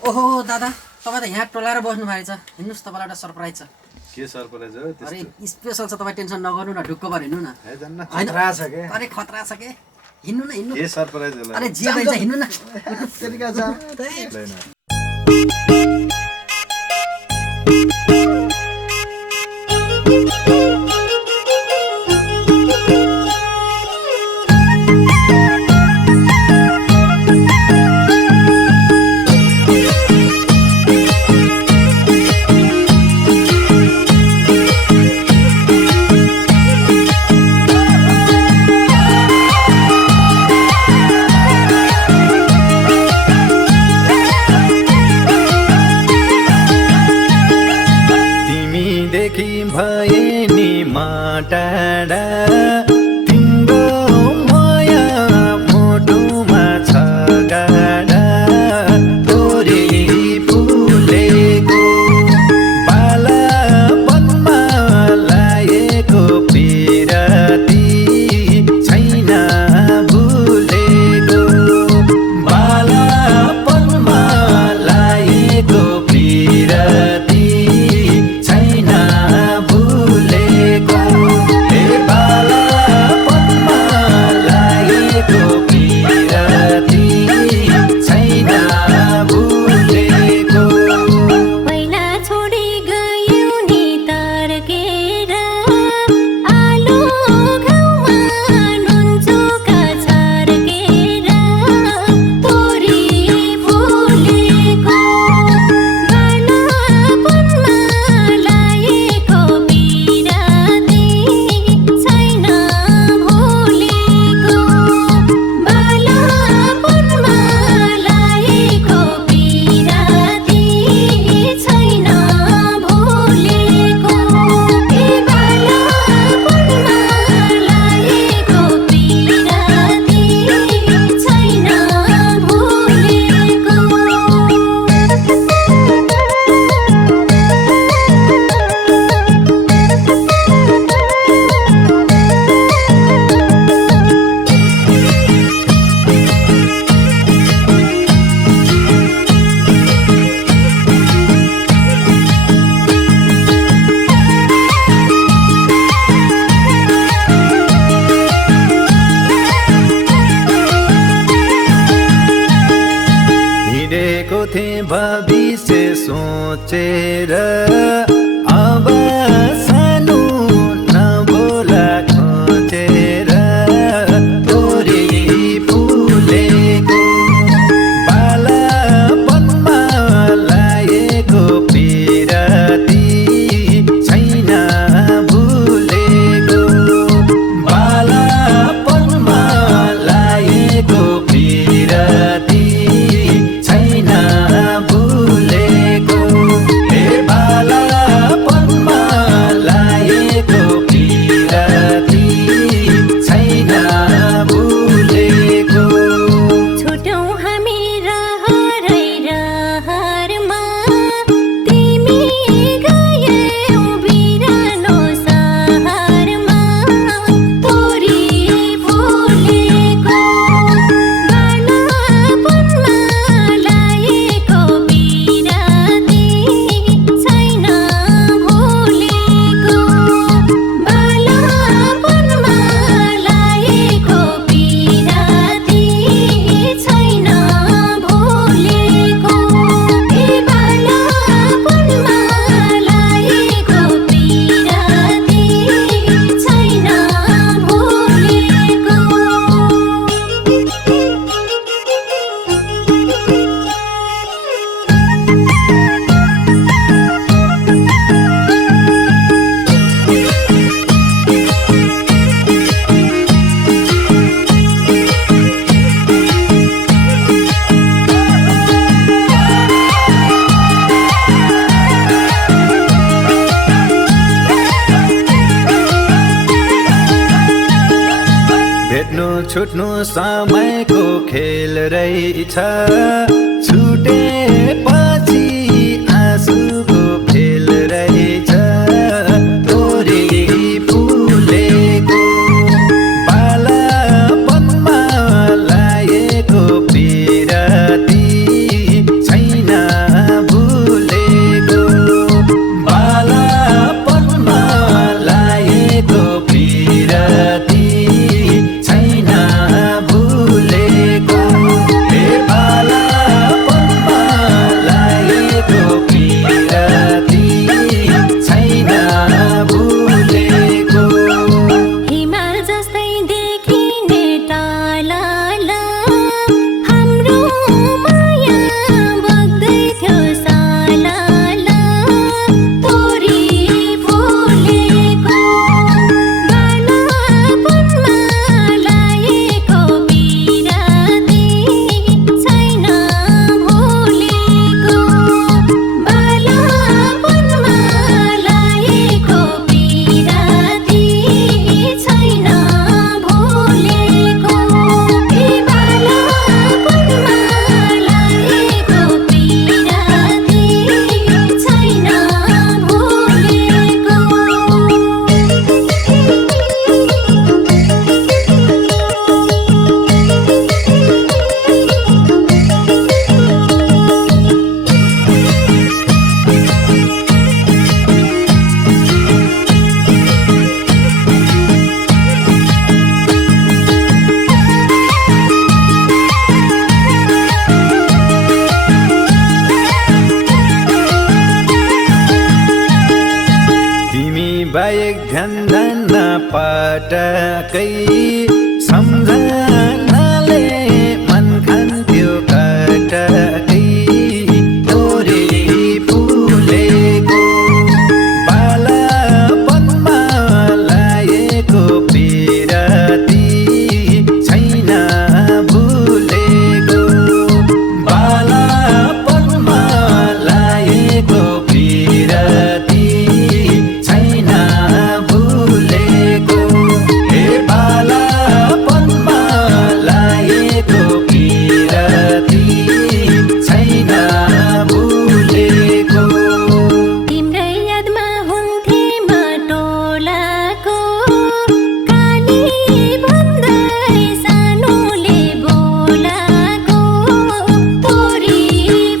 ओहो दादा, तपाईँ त यहाँ टोलाएर बस्नु भएको छ। हिँड्नुहोस्, तपाईँलाई एउटा सरप्राइज छ। के सरप्राइज हो त्यस्तो? अरे स्पेसल छ, तपाईँ टेन्सन नगर्नु न, ढुक्क भएर हिँड्नु न। है जन्न खतरा छ के? अरे खतरा छ के? हिँड्नु न, हिँड्नु। के सरप्राइज होला? अरे जे भन्छ हिँड्नु न। तरिका छ। लैन। भए नि माटाडा तिम्रो माया मोटोमा छ गाडा तोरी फुलेको बालापनमा लाएको पिराती छैन भुलेको बालापनमा लाएको पिराती भविष्य सोचेर अब सानो नबोला खोजेर तोरी फुलेको बालापनमा लाएको पिराती छैन भुलेको बालापनमा लाएको पिराती छुट्नु समयको खेल रहेछ छुटेपछि आँसुको फेल रहेछ तोरी फुलेको बालापनमा लाएको पिराती छैन ध्यान पटकै सम्झनाले मन खान्थ्यो कटकै तोरी फुलेको बालापनमा लाएको बिरती छैन भुलेको बालापनमा लाएको बिरती छैन भुलेको हे बालापनमा लाएको बिरती छैन भुलेको तिम्रै यादमा हुन्थे माटोलाको काली भन्दै सानोले बोलाको तोरी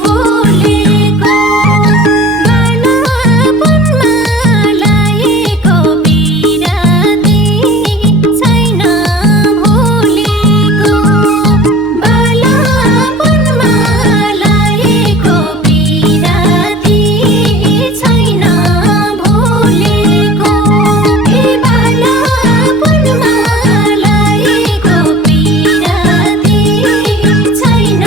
फुलेको बालापनमा लाएको बिरती छैन भुलेको बालापनमा लाएको बिरती छैन भुलेको हे बालापनमा लाएको बिरती छैन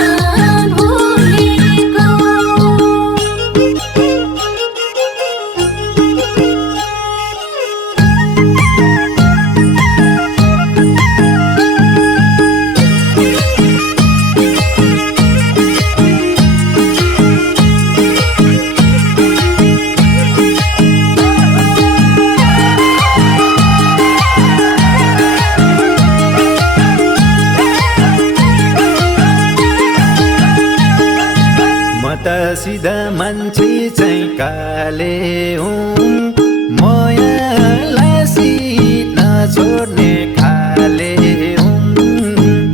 म त सिधा मान्छे चाहिँ काले हुँ मायालाई नछोड्ने खाले हुँ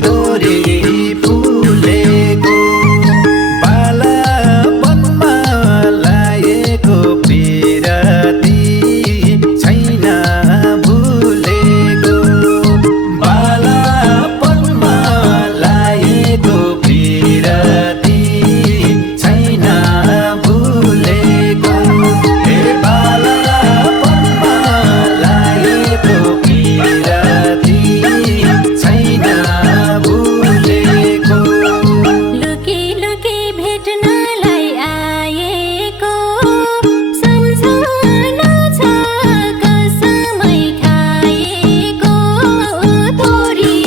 तोरी फुलेको बालापनमा लाएको बिरती छैन भुलेको बालापनमा लाएको बिरती छैन भुलेको हे बालापनमा लाएको बिरती छैन भुलेको लुकी लुकी भेट्नलाई आएको सम्झना छ कसमै खाएको तोरी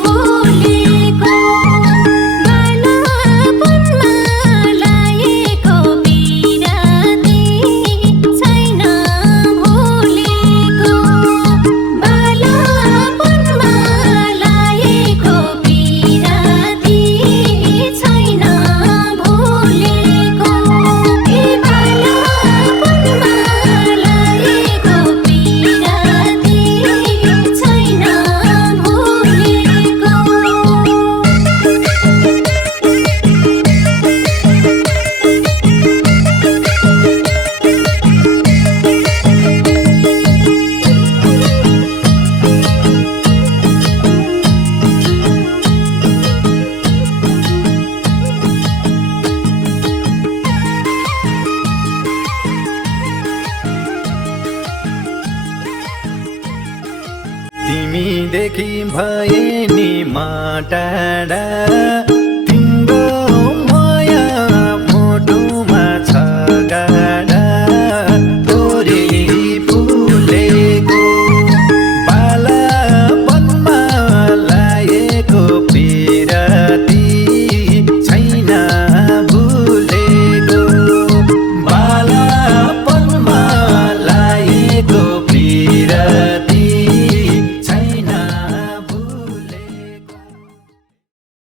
फुलेको बालापनमा लाएको बिरती छैन भुलेको बालापनमा लाएको बिरती छैन भुलेको हे बालापनमा लाएको बिरती छैन तिमीदेखि भए नि म टाढा